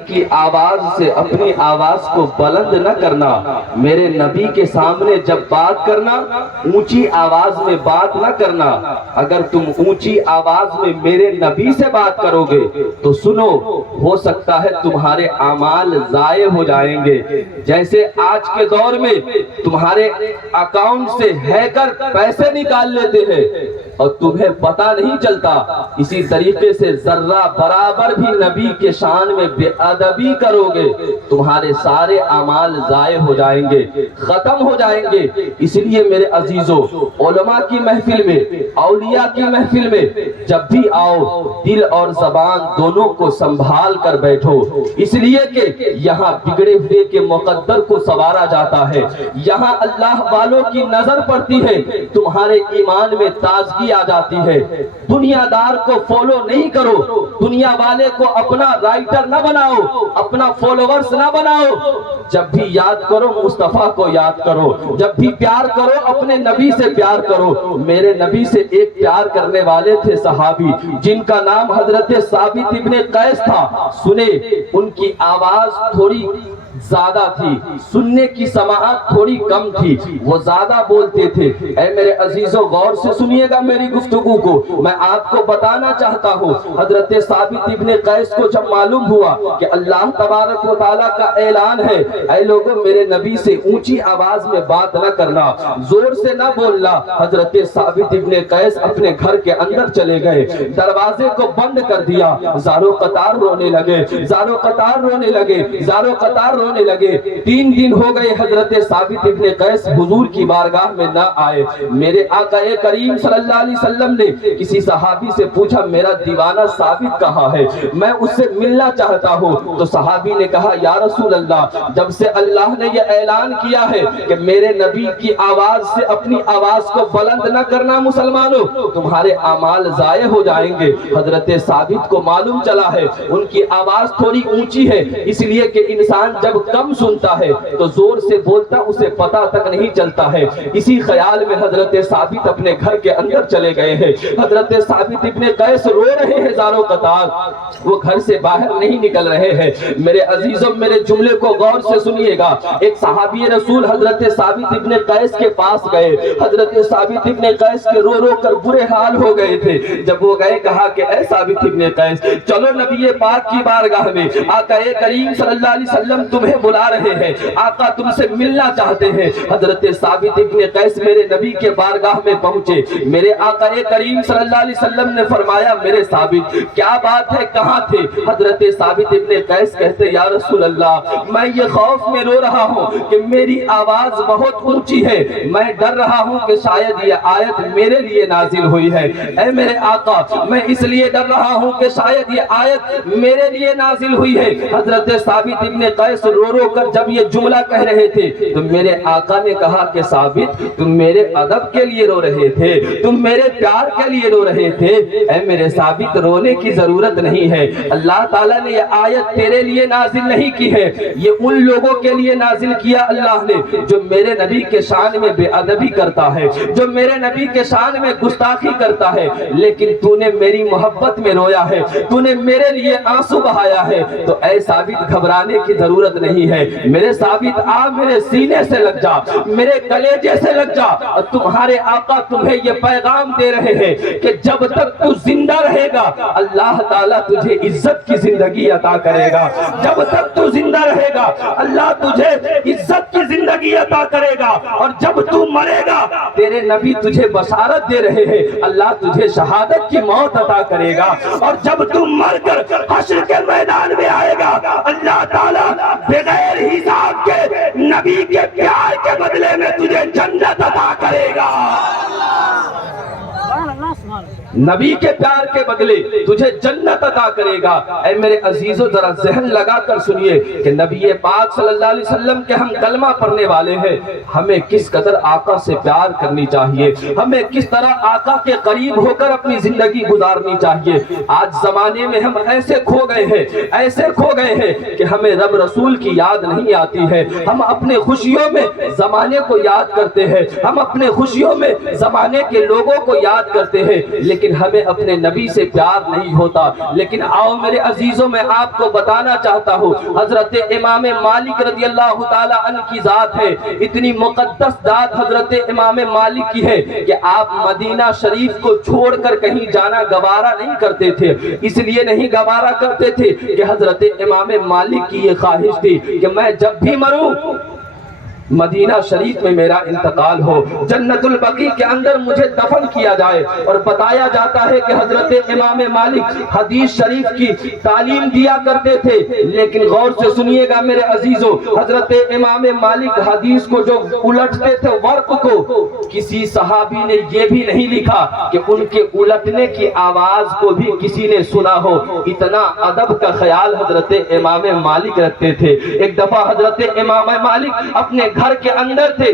کی آواز سے اپنی آواز کو بلند نہ کرنا، میرے نبی کے سامنے جب بات کرنا اونچی آواز میں بات نہ کرنا۔ اگر تم اونچی آواز میں میرے نبی سے بات کرو گے تو سنو، ہو سکتا ہے تمہارے اعمال ضائع ہو جائیں گے، جیسے آج کے دور میں تمہارے اکاؤنٹ سے ہیکر پیسے نکال لیتے ہیں اور تمہیں پتہ نہیں چلتا۔ اسی طریقے سے ذرہ برابر بھی نبی کے شان میں بے ادبی کرو گے، تمہارے سارے اعمال ضائع ہو جائیں گے، ختم ہو جائیں گے۔ اس لیے میرے عزیزو، علماء کی محفل میں، اولیاء کی محفل میں جب بھی آؤ، دل اور زبان دونوں کو سنبھال کر بیٹھو، اس لیے کہ یہاں بگڑے ہوئے کے مقدر کو سنوارا جاتا ہے، یہاں اللہ والوں کی نظر پڑتی ہے، تمہارے ایمان میں تازگی آ جاتی ہے۔ دنیا دار کو فالو نہیں کرو، دنیا والے کو اپنا رائٹر نہ بناؤ، اپنا فالوورز نہ بناؤ۔ جب بھی یاد کرو مصطفیٰ کو یاد کرو، جب بھی پیار کرو اپنے نبی سے پیار کرو۔ میرے نبی سے ایک پیار کرنے والے تھے صحابی، جن کا نام حضرت ثابت ابن قیس تھا۔ سنے، ان کی آواز تھوڑی زیادہ تھی، سننے کی سماعت تھوڑی کم تھی، وہ زیادہ بولتے تھے۔ اے میرے عزیزو، غور سے سنیے گا میری گفتگو کو، میں آپ کو بتانا چاہتا ہوں۔ حضرت ثابت ابن قیس کو جب معلوم ہوا کہ اللہ تبارک و تعالیٰ کا اعلان ہے، اے لوگوں میرے نبی سے اونچی آواز میں بات نہ کرنا، زور سے نہ بولنا، حضرت ثابت ابن قیس اپنے گھر کے اندر چلے گئے، دروازے کو بند کر دیا، زارو قطار رونے لگے، زارو قطار رونے لگے، زارو قطار رونے لگے۔ 3 دن ہو گئے حضرت ثابت ابن قیس حضور کی بارگاہ میں نہ آئے۔ میرے آقا کریم صلی اللہ علیہ وسلم نے کسی صحابی سے پوچھا، میرا دیوانہ ثابت کہاں ہے، میں اس سے ملنا چاہتا ہوں۔ تو صحابی نے کہا، یا رسول اللہ، جب سے اللہ نے یہ اعلان کیا ہے کہ میرے نبی کی آواز سے اپنی آواز کو بلند نہ کرنا مسلمانوں، تمہارے اعمال ضائع ہو جائیں گے۔ حضرت ثابت کو معلوم چلا ہے ان کی آواز تھوڑی اونچی ہے، اس لیے کہ انسان جب کم سنتا ہے تو زور سے بولتا اسے پتہ تک نہیں چلتا ہے۔ اسی خیال میں حضرت ثابت اپنے گھر کے اندر چلے گئے ہیں۔ حضرت ثابت ابن قیس رو رہے ہیں زاروں قطار، وہ گھر سے باہر نہیں نکل رہے ہیں۔ میرے عزیزوں، میرے جملے کو غور سے سنیے گا۔ ایک صحابی رسول حضرت ثابت ابن قیس کے پاس گئے، حضرت ثابت ابن قیس کے رو رو کر برے حال ہو گئے تھے۔ جب وہ گئے، کہا کہ اے ثابت ابن قیس، چلو نبی پاک کی بارگاہ میں، آقا کریم صلی اللہ علیہ وسلم تمہیں بلا رہے ہیں، آقا تم سے ملنا چاہتے ہیں۔ حضرت ثابت ابن قیس میرے نبی کے بارگاہ میں پہنچے، میرے آقا کریم صلی اللہ علیہ وسلم نے فرمایا، میرے ثابت کیا بات ہے، کہاں تھے؟ حضرت ثابت ابن قیس کہتے، یا رسول اللہ، میں یہ خوف میں رو رہا ہوں کہ میری آواز بہت اونچی ہے، میں ڈر رہا ہوں کہ شاید یہ آیت میرے لیے نازل ہوئی ہے۔ اے میرے آقا، میں اس لیے ڈر رہا ہوں کہ شاید یہ آیت میرے لیے نازل ہوئی ہے۔ حضرت ثابت ابن قیس رو رو کر جب یہ جملہ کہہ رہے تھے تو میرے آقا نے کہا کہ ثابت، تم میرے ادب کے لیے رو رہے تھے، تم میرے پیار کے لیے رو رہے تھے۔ اے میرے ثابت، رونے کی ضرورت نہیں ہے، اللہ تعالیٰ نے یہ آیت تیرے لیے نازل نہیں کی ہے، یہ ان لوگوں کے لیے نازل کیا اللہ نے جو میرے نبی کے شان میں بے ادبی کرتا ہے، جو میرے نبی کے شان میں گستاخی کرتا ہے، لیکن تو نے میری محبت میں رویا ہے، تو نے میرے لیے آنسو بہایا ہے۔ تو اے ثابت، گھبرانے کی ضرورت نہیں ہے، میرے ثابت آ میرے سینے سے لگ جا، میرے کلیجے سے لگ جا، اور تمہارے آقا تمہیں یہ پیغام دے رہے ہیں کہ جب تک تو زندہ رہے گا اللہ تعالیٰ تجھے عزت کی زندگی عطا کرے گا، جب تک تو زندہ رہے گا اللہ تجھے عزت کی زندگی عطا کرے گا، اور جب تو مرے گا تیرے نبی تجھے بشارت دے رہے ہیں اللہ تجھے شہادت کی موت عطا کرے گا، اور جب تو مر کر حشر کے میدان میں آئے گا اللہ تعالیٰ بغیر حساب کے نبی کے پیار کے بدلے میں تجھے جنت عطا کرے گا۔ نبی کے پیار کے بدلے تجھے جنت عطا کرے گا۔ اے میرے عزیزو، ذرا ذہن لگا کر سنیے کہ نبی پاک صلی اللہ علیہ وسلم کے ہم کلمہ پڑھنے والے ہیں، ہمیں کس قدر آقا سے پیار کرنی چاہیے، ہمیں کس طرح آقا کے قریب ہو کر اپنی زندگی گزارنی چاہیے۔ آج زمانے میں ہم ایسے کھو گئے ہیں، ایسے کھو گئے ہیں کہ ہمیں رب رسول کی یاد نہیں آتی ہے۔ ہم اپنے خوشیوں میں زمانے کو یاد کرتے ہیں، ہم اپنے خوشیوں میں زمانے کے لوگوں کو یاد کرتے ہیں، لیکن لیکن ہمیں اپنے نبی سے پیار نہیں ہوتا۔ لیکن آؤ میرے عزیزوں، میں آپ کو بتانا چاہتا ہوں، حضرت امام مالک رضی اللہ تعالیٰ عنہ کی ذات ہے، اتنی مقدس ذات حضرت امام مالک کی ہے کہ آپ مدینہ شریف کو چھوڑ کر کہیں جانا گوارا نہیں کرتے تھے۔ اس لیے نہیں گوارا کرتے تھے کہ حضرت امام مالک کی یہ خواہش تھی کہ میں جب بھی مروں مدینہ شریف میں میرا انتقال ہو، جنت البقیع کے اندر مجھے دفن کیا جائے۔ اور بتایا جاتا ہے کہ حضرت امام مالک حدیث شریف کی تعلیم دیا کرتے تھے، لیکن غور سے سنیے گا میرے عزیزوں، حضرت امام مالک حدیث کو جو الٹتے تھے ورق کو، کسی صحابی نے یہ بھی نہیں لکھا کہ ان کے الٹنے کی آواز کو بھی کسی نے سنا ہو۔ اتنا ادب کا خیال حضرت امام مالک رکھتے تھے۔ ایک دفعہ حضرت امام مالک اپنے گھر کے اندر تھے،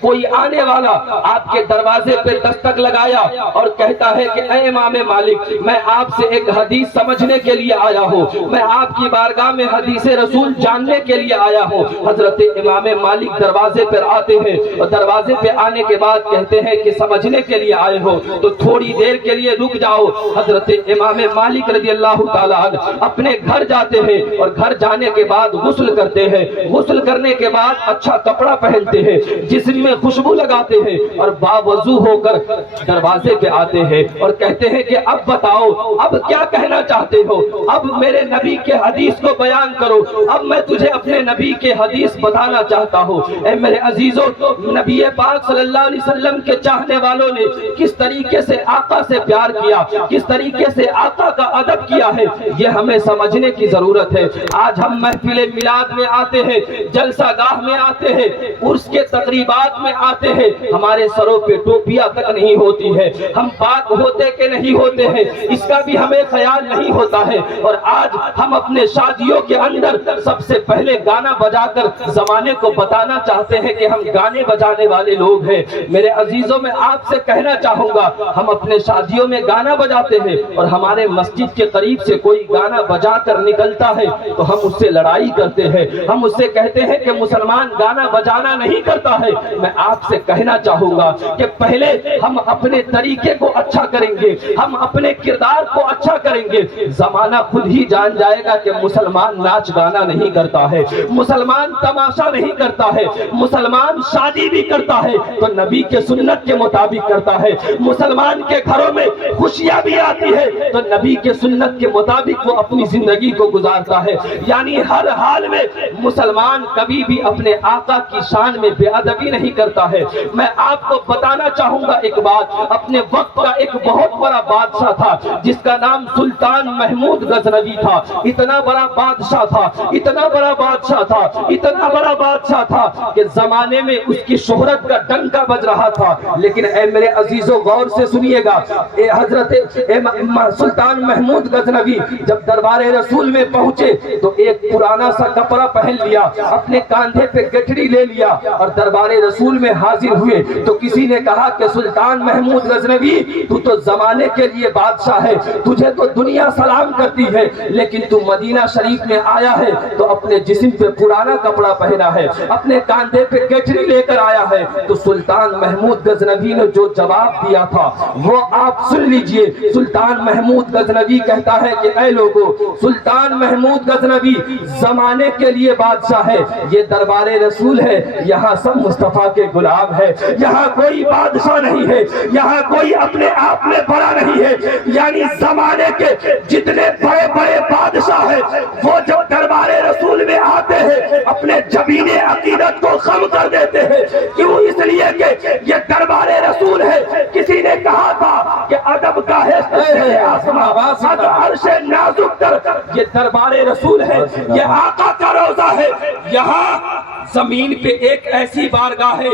کوئی آنے والا آپ کے دروازے پہ دستک لگایا اور کہتا ہے کہ اے امام مالک، میں آپ سے ایک حدیث سمجھنے کے لیے آیا ہوں، میں آپ کی بارگاہ میں حدیث رسول جاننے کے لیے آیا ہوں۔ حضرت امام مالک دروازے پر آتے ہیں اور دروازے پہ آنے کے بعد کہتے ہیں کہ سمجھنے کے لیے آئے ہو تو تھوڑی دیر کے لیے رک جاؤ۔ حضرت امام مالک رضی اللہ تعالیٰ عنہ اپنے گھر جاتے ہیں اور گھر جانے کے بعد غسل کرتے ہیں، غسل کرنے کے بعد اچھا کپڑا پہنتے ہیں، جسم میں خوشبو لگاتے ہیں اور باوضو ہو کر دروازے پہ آتے ہیں اور کہتے ہیں کہ اب بتاؤ اب کیا کہنا چاہتے ہو، اب میرے نبی کے حدیث کو بیان کرو، اب میں تجھے اپنے نبی کے حدیث بتانا چاہتا ہوں۔ اے میرے عزیزوں، نبی پاک صلی اللہ علیہ وسلم کے چاہنے والوں نے کس طریقے سے آقا سے پیار کیا، کس طریقے سے آقا کا ادب کیا ہے، یہ ہمیں سمجھنے کی ضرورت ہے۔ آج ہم محفل میلاد میں آتے ہیں، جلسہ گاہ میں آتے ہیں، عرس کے تقریبات میں آتے ہیں، ہمارے سروں پہ ٹوپیاں تک نہیں ہوتی ہے، ہم پاک ہوتے کہ نہیں ہوتے ہیں اس کا بھی ہمیں خیال نہیں ہوتا ہے۔ اور آج ہم اپنے شادیوں کے اندر سب سے پہلے گانا بجا کر زمانے کو بتانا چاہتے ہیں کہ ہم گانے بجانے والے لوگ ہیں۔ میرے عزیزوں، میں آپ سے کہنا چاہوں گا، ہم اپنے شادیوں میں گانا بجاتے ہیں اور ہمارے مسجد کے قریب سے کوئی گانا بجا کر نکلتا ہے تو ہم اس سے لڑائی کرتے ہیں، ہم اس سے کہتے ہیں کہ مسلمان گانا بجانا نہیں کرتا ہے۔ میں آپ سے کہنا چاہوں گا کہ پہلے ہم اپنے طریقے کو اچھا کریں گے، ہم اپنے کردار کو اچھا کریں گے، زمانہ خود ہی جان جائے گا کہ مسلمان ناچ گانا نہیں کرتا ہے، مسلمان تماشا نہیں کرتا ہے، مسلمان شادی بھی کرتا ہے تو نبی کے سنت کے مطابق کرتا ہے، مسلمان کے گھروں میں خوشیاں بھی آتی ہے تو نبی کے سنت کے مطابق وہ اپنی زندگی کو گزارتا ہے۔ یعنی ہر حال میں مسلمان کبھی بھی اپنے آقا کی شان میں بے ادبی نہیں کرتا ہے۔ میں آپ کو بتانا چاہوں گا ایک بات، اپنے وقت کا ایک بہت بڑا بادشاہ تھا جس کا نام سلطان محمود غزنوی تھا۔ اتنا بڑا بادشاہ تھا، اتنا بڑا بادشاہ تھا، اتنا بڑا بادشاہ تھا کہ زمانے میں اس کی شہرت کا ڈنکا بج رہا تھا۔ لیکن اے میرے عزیزوں غور سے سنیے گا، حضرت سلطان محمود غزنوی جب دربار رسول میں پہنچے تو ایک پرانا سا کپڑا پہن لیا، اپنے کاندھے پہ گٹھڑی لے لیا اور دربار رسول میں حاضر ہوئے تو کسی نے کہا کہ سلطان محمود غزنوی تو زمانے کے لیے بادشاہ ہے، تجھے تو دنیا سلام کرتی ہے، لیکن تو مدینہ شریف میں آیا ہے تو اپنے جسم پہ پرانا کپڑا پہنا ہے، اپنے کاندھے پہ گٹھڑی لے کر آیا ہے۔ تو سلطان محمود غزنوی نے جو جواب دیا تھا وہ آپ سن لیجئے۔ سلطان محمود غزنوی کہتا ہے کہ اے لوگو، سلطان محمود غزنوی زمانے کے لیے بادشاہ ہے، یہ دربار رسول ہے، یہاں سب مصطفیٰ کے غلام ہے، یہاں کوئی بادشاہ نہیں ہے، یہاں کوئی اپنے آپ میں بڑا نہیں ہے۔ یعنی زمانے کے جتنے بڑے بڑے بادشاہ ہیں وہ جب دربار رسول میں آتے ہیں اپنے جبین عقیدت کو خم کر دیتے ہیں۔ کیوں؟ اس لیے کہ یہ دربار رسول ہے۔ کسی نے کہا تھا کہ ادب کا ہے عرش نازک تر، یہ دربار رسول ہے، یہ آقا کا روضہ ہے۔ یہاں زمین پہ ایک ایسی بارگاہ ہے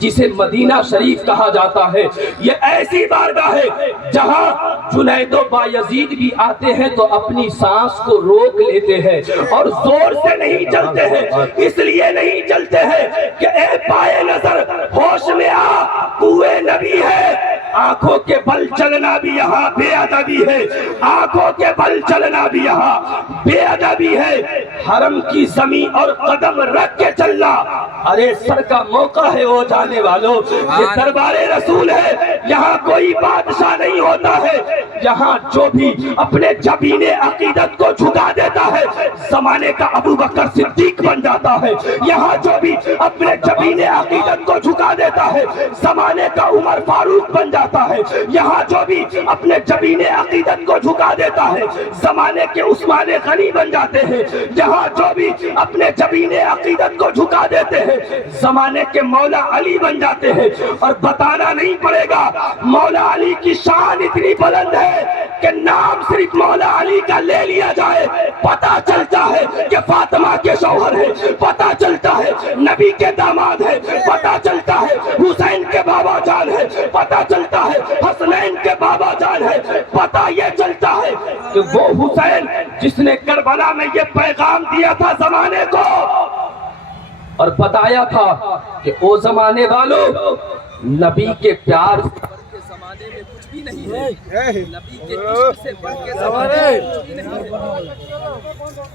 جسے مدینہ شریف کہا جاتا ہے، یہ ایسی بارگاہ ہے جہاں جنید و بایزید بھی آتے ہیں تو اپنی سانس کو روک لیتے ہیں اور زور سے نہیں چلتے ہیں۔ اس لیے نہیں چلتے ہیں کہ اے پائے نظر ہوش میں آ، کوئے نبی ہے، آنکھوں کے بل چلنا بھی یہاں بے ادبی ہے، آنکھوں کے بل چلنا بھی یہاں بے ادبی ہے، حرم کی زمین اور قدم رکھ کے چلنا ارے سر کا موقع ہے وہ جانے والوں، یہ دربار رسول ہے، یہاں کوئی بادشاہ نہیں ہوتا ہے، یہاں جو بھی اپنے جبین عقیدت کو جھکا دیتا ہے زمانے کا ابو بکر صدیق بن جاتا ہے، یہاں جو بھی اپنے جبین عقیدت کو جھکا دیتا ہے زمانے کا عمر فاروق بن جاتا ہے، یہاں جو بھی اپنے جبین عقیدت کو جھکا دیتا ہے زمانے کے عثمان غنی بن جاتے ہیں، یہاں جو بھی اپنے جبین عقیدت کو جھکا دیتے ہیں زمانے کے مولا علی بن جاتے ہیں۔ اور بتانا نہیں پڑے گا مولا علی کی شان اتنی بلند ہے کہ نام صرف مولا علی کا لے لیا جائے پتہ چلتا ہے کہ فاطمہ کے شوہر ہے، پتہ چلتا ہے نبی کے داماد ہے، پتہ چلتا ہے حسین کے بابا جان ہے، پتہ چلتا ہے حسنین کے بابا جان ہے، پتہ یہ چلتا ہے کہ وہ حسین جس نے کربلا میں یہ پیغام دیا تھا زمانے کو اور بتایا تھا کہ او زمانے والوں نبی کے پیار کے زمانے میں کچھ بھی نہیں ہے، نبی کے عشق سے بڑھ کے زمانے میں کچھ بھی نہیں ہے۔